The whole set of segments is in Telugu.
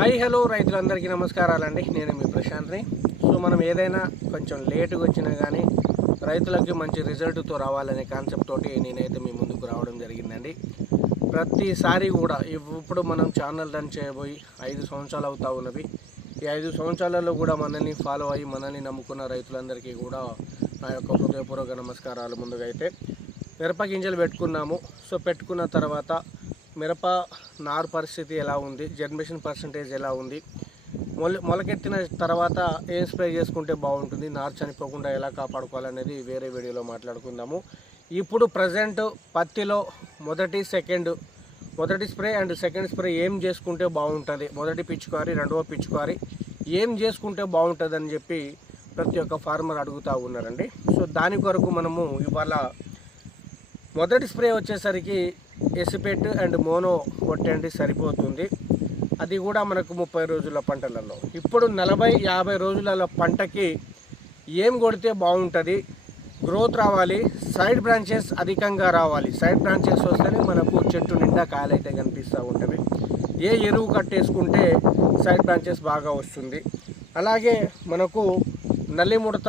హాయ్ హలో రైతులందరికీ నమస్కారాలండి. నేను మీ ప్రశాంత్ని. సో మనం ఏదైనా కొంచెం లేటుగా వచ్చినా కానీ రైతులకి మంచి రిజల్ట్తో రావాలనే కాన్సెప్ట్ తోటి నేనైతే మీ ముందుకు రావడం జరిగిందండి. ప్రతిసారి కూడా ఇప్పుడు మనం ఛానల్ రన్ చేయబోయి ఐదు సంవత్సరాలు అవుతా ఉన్నవి. ఈ ఐదు సంవత్సరాలలో కూడా మనల్ని ఫాలో అయ్యి మనల్ని నమ్ముకున్న రైతులందరికీ కూడా నా యొక్క హృదయపూర్వక నమస్కారాలు ముందుగా అయితే. మిరప గింజలు పెట్టుకున్నాము. సో పెట్టుకున్న తర్వాత మిరప నారు పరిస్థితి ఎలా ఉంది? జర్మినేషన్ పర్సంటేజ్ ఎలా ఉంది? మొల మొలకెత్తిన తర్వాత ఏం స్ప్రే చేసుకుంటే బాగుంటుంది? నారు చనిపోకుండా ఎలా కాపాడుకోవాలనేది వేరే వీడియోలో మాట్లాడుకుందాము. ఇప్పుడు ప్రజెంట్ పత్తిలో మొదటి సెకండ్ మొదటి స్ప్రే అండ్ సెకండ్ స్ప్రే ఏం చేసుకుంటే బాగుంటుంది? మొదటి పిచ్చుకారి రెండవ పిచ్చుకారి ఏం చేసుకుంటే బాగుంటుంది అని చెప్పి ప్రతి ఒక్క ఫార్మర్ అడుగుతూ ఉన్నారండి. సో దాని కొరకు మనము ఇవాళ మొదటి స్ప్రే వచ్చేసరికి ఎసిపెట్ అండ్ మోనో కొట్టండి సరిపోతుంది. అది కూడా మనకు ముప్పై రోజుల పంటలలో. ఇప్పుడు నలభై యాభై రోజుల పంటకి ఏం కొడితే బాగుంటుంది? గ్రోత్ రావాలి సైడ్ బ్రాంచెస్ అధికంగా రావాలి. సైడ్ బ్రాంచెస్ వస్తేనే మనకు చెట్టు నిండా కాయలైతే కనిపిస్తూ ఉంటుంది ఏ ఎరువు కట్టేసుకుంటే సైడ్ బ్రాంచెస్ బాగా వస్తుంది. అలాగే మనకు నల్లి ముడత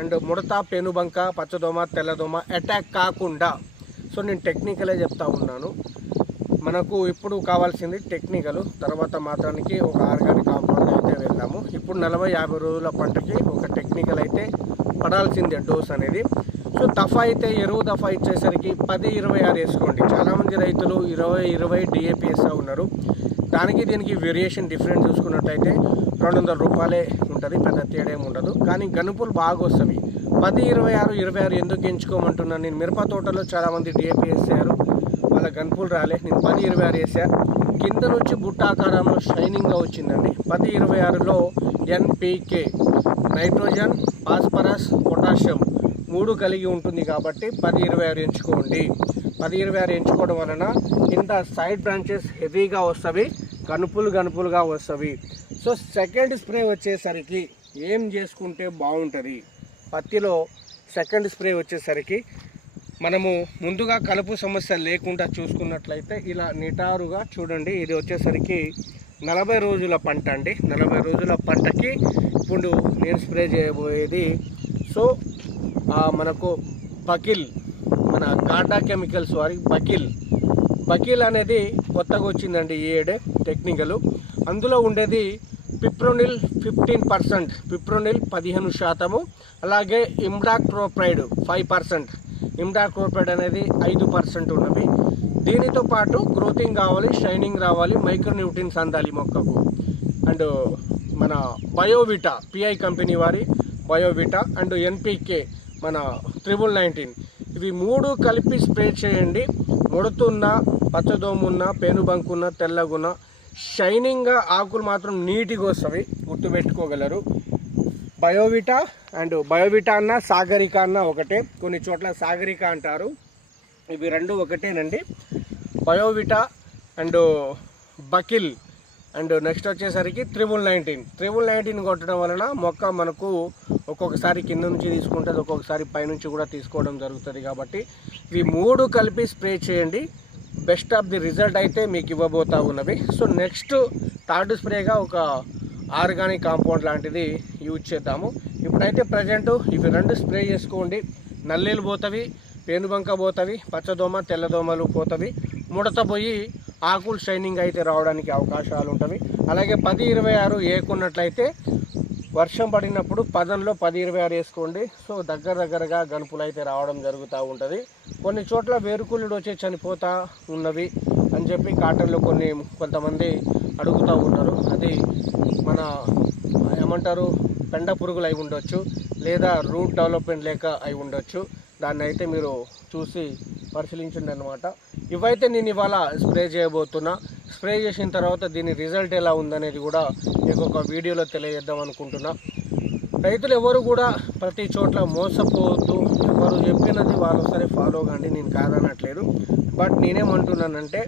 అండ్ ముడత పెనుబంక పచ్చదోమ తెల్లదోమ అటాక్ కాకుండా సో నేను టెక్నికలే చెప్తా ఉన్నాను. మనకు ఇప్పుడు కావాల్సింది టెక్నికలు తర్వాత మాత్రానికి ఒక ఆర్గానిక్ కాంపౌండ్ అయితే వెళ్ళాము ఇప్పుడు నలభై యాభై రోజుల పంటకి ఒక టెక్నికల్ అయితే పడాల్సిందే డోస్ అనేది. సో దఫా అయితే ఎరువు దఫా ఇచ్చేసరికి పది ఇరవై ఆరు వేసుకోండి. చాలామంది రైతులు ఇరవై ఇరవై డిఏపి వేస్తూ ఉన్నారు. దానికి దీనికి వేరియేషన్ డిఫరెన్స్ చూసుకున్నట్లయితే రెండు వందల రూపాయలే ఉంటుంది. పెద్ద తేడా ఏమి ఉండదు. కానీ గనుపులు బాగా వస్తాయి పది ఇరవై ఆరు ఇరవై ఆరు ఎందుకు ఎంచుకోమంటున్నాను? నేను మిరప తోటలో చాలామంది డిఏపి వేసారు. వాళ్ళ గనుపులు రాలే. నేను పది ఇరవై ఆరు వేసాను కింద నుంచి బుట్టాకారంలో షైనింగ్గా వచ్చిందండి. పది ఇరవై ఆరులో ఎన్పికే నైట్రోజన్ ఫాస్ఫరస్ పొటాషియం మూడు కలిగి ఉంటుంది కాబట్టి పది ఇరవై ఆరు ఎంచుకోండి. పది ఇరవై ఆరు ఎంచుకోవడం వలన కింద సైడ్ బ్రాంచెస్ హెవీగా వస్తవి గనుపులు గనుపులుగా వస్తవి. సో సెకండ్ స్ప్రే వచ్చేసరికి ఏం చేసుకుంటే బాగుంటుంది? పత్తిలో సెకండ్ స్ప్రే వచ్చేసరికి మనము ముందుగా కలుపు సమస్య లేకుండా చూసుకున్నట్లయితే ఇలా నిటారుగా చూడండి. ఇది వచ్చేసరికి నలభై రోజుల పంట అండి. నలభై రోజుల పంటకి ఇప్పుడు నేను స్ప్రే చేయబోయేది. సో మనకు బకిల్ మన కాటా కెమికల్స్ వారి బకిల్. బకిల్ అనేది కొత్తగా వచ్చిందండి ఈ ఏడే టెక్నికలు. అందులో ఉండేది పిప్రోనిల్ ఫిఫ్టీన్ పర్సెంట్ పిప్రోనిల్ పదిహేను శాతము అలాగే ఇమ్డాక్ట్రోప్రైడ్ ఫైవ్ పర్సెంట్ ఇమ్డాక్ట్రోప్రైడ్ అనేది ఐదు పర్సెంట్ ఉన్నవి. దీనితో పాటు గ్రోతింగ్ కావాలి షైనింగ్ రావాలి మైక్రోన్యూట్రిన్స్ అందాలి మొక్కకు. అండ్ మన బయోవిటా పిఐ కంపెనీ వారి బయోవిటా అండ్ ఎన్పికే మన త్రిబుల్ నైన్టీన్ ఇవి మూడు కలిపి స్ప్రే చేయండి. ముడుతున్న పచ్చదోమున్న పేనుబంకున్న తెల్లగున్న షైనింగ్గా ఆకులు మాత్రం నీట్గా వస్తాయి. గుర్తుపెట్టుకోగలరు. బయోవిటా అండ్ బయోవిటా అన్న సాగరిక అన్న ఒకటే. కొన్ని చోట్ల సాగరిక అంటారు. ఇవి రెండు ఒకటేనండి. బయోవిటా అండ్ బకిల్ అండ్ నెక్స్ట్ వచ్చేసరికి త్రిబుల్ నైన్టీన్. త్రిబుల్ నైన్టీన్ కొట్టడం వలన మొక్క మనకు ఒక్కొక్కసారి కింద నుంచి తీసుకుంటుంది ఒక్కొక్కసారి పైనుంచి కూడా తీసుకోవడం జరుగుతుంది కాబట్టి ఇవి మూడు కలిపి స్ప్రే చేయండి. బెస్ట్ ఆఫ్ ది రిజల్ట్ అయితే మీకు ఇవ్వబోతా ఉన్నవి. సో నెక్స్ట్ థర్డ్ స్ప్రేగా ఒక ఆర్గానిక్ కాంపౌండ్ లాంటిది యూజ్ చేద్దాము. ఇప్పుడైతే ప్రజెంట్ ఇవి రెండు స్ప్రే చేసుకోండి. నల్లీలు పోతవి పేనుబంక పోతవి పచ్చదోమ తెల్లదోమలు పోతవి. ముడత పోయి ఆకులు షైనింగ్ అయితే రావడానికి అవకాశాలు ఉంటవి. అలాగే పది ఇరవై ఆరు ఏకున్నట్లయితే వర్షం పడినప్పుడు పదంలో పది ఇరవై ఆరు వేసుకోండి. సో దగ్గర దగ్గరగా గనుపులు అయితే రావడం జరుగుతూ ఉంటుంది. కొన్ని చోట్ల వేరుకుళ్ళుడు వచ్చి చనిపోతా ఉన్నవి అని చెప్పి కాటన్లో కొన్ని కొంతమంది అడుగుతూ ఉంటారు అది మన ఏమంటారు పెండ పురుగులు అయి ఉండొచ్చు లేదా రూట్ డెవలప్మెంట్ లేక అయి ఉండొచ్చు. దాన్ని అయితే మీరు చూసి పరిశీలించండి అనమాట ఇవైతే నేను ఇవాళ స్ప్రే చేయబోతున్నా. స్ప్రే చేసిన తర్వాత దీని రిజల్ట్ ఎలా ఉందనేది కూడా మీకు ఒక వీడియోలో తెలియజేద్దాం అనుకుంటున్నా. రైతులు ఎవరు కూడా ప్రతి చోట్ల మోసపోవద్దు. ఎవరు చెప్పినది వాళ్ళు సరే ఫాలో కండి నేను కాదనట్లేదు. బట్ నేనేమంటున్నానంటే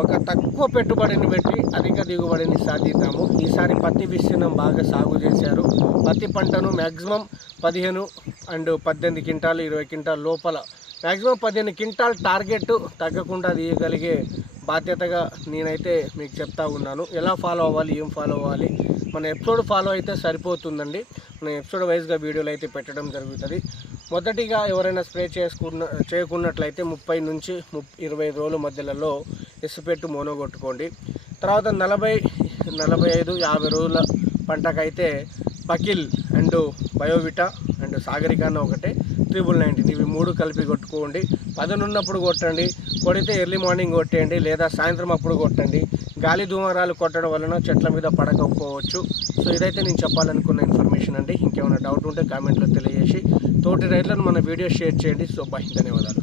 ఒక తక్కువ పెట్టుబడిని పెట్టి అధిక దిగుబడిని సాధిద్దాము. ఈసారి పత్తి విస్తీర్ణం బాగా సాగు చేశారు. పత్తి పంటను మ్యాక్సిమం పదిహేను అండ్ పద్దెనిమిది క్వింటాలు ఇరవై క్వింటాల్ లోపల. మ్యాక్సిమం పదిహేను క్వింటాల్ టార్గెట్ తగ్గకుండా తీయగలిగే బాధ్యతగా నేనైతే మీకు చెప్తా ఉన్నాను. ఎలా ఫాలో అవ్వాలి ఏం ఫాలో అవ్వాలి? మన ఎపిసోడ్ ఫాలో అయితే సరిపోతుందండి. మన ఎపిసోడ్ వైజ్గా వీడియోలు అయితే పెట్టడం జరుగుతుంది. మొదటిగా ఎవరైనా స్ప్రే చేసుకున్న చేయకున్నట్లయితే ముప్పై నుంచి ముప్ ఇరవై రోజుల మధ్యలో ఎసుపెట్టు మోనగొట్టుకోండి తర్వాత నలభై నలభై ఐదు యాభై రోజుల పంటకైతే పకిల్ అండ్ బయోవిటా అండ్ సాగరికాన్న ఒకటే. ట్రిబుల్ నైన్టీన్ ఇవి మూడు కలిపి కొట్టుకోండి. పదనున్నప్పుడు కొట్టండి. కొడితే ఎర్లీ మార్నింగ్ కొట్టేయండి. లేదా సాయంత్రం అప్పుడు కొట్టండి. గాలి దూమరాలు కొట్టడం వలన చెట్ల మీద పడకపోవచ్చు. సో ఇదైతే నేను చెప్పాలనుకున్న ఇన్ఫర్మేషన్ అండి. ఇంకేమైనా డౌట్ ఉంటే కామెంట్లో తెలియజేసి తోటి రైతులను మన వీడియో షేర్ చేయండి. సో బాయ్ ధన్యవాదాలు.